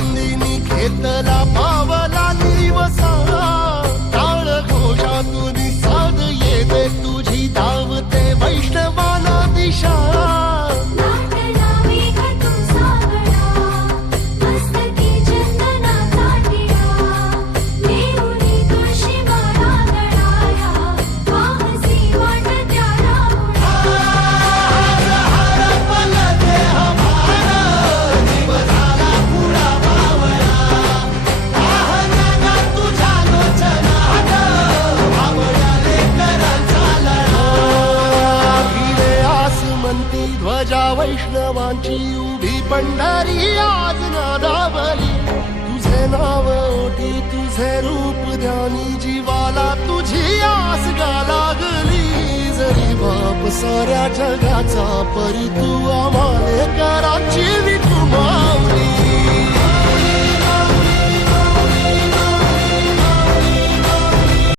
आनंदीनी घेतला पावला दिवसा टाळ घोषातून साध येते तुझी धावते वैष्णवाला दिशा ध्वजा वैष्णवांची उभी पंढरी आज नादावली तुझे नाव ओटी तुझे रूप ध्यानी जीवाला तुझी आस गा लागली जरी बाप साऱ्या जगाचा परी तू आम्हाले कराची विठू माऊली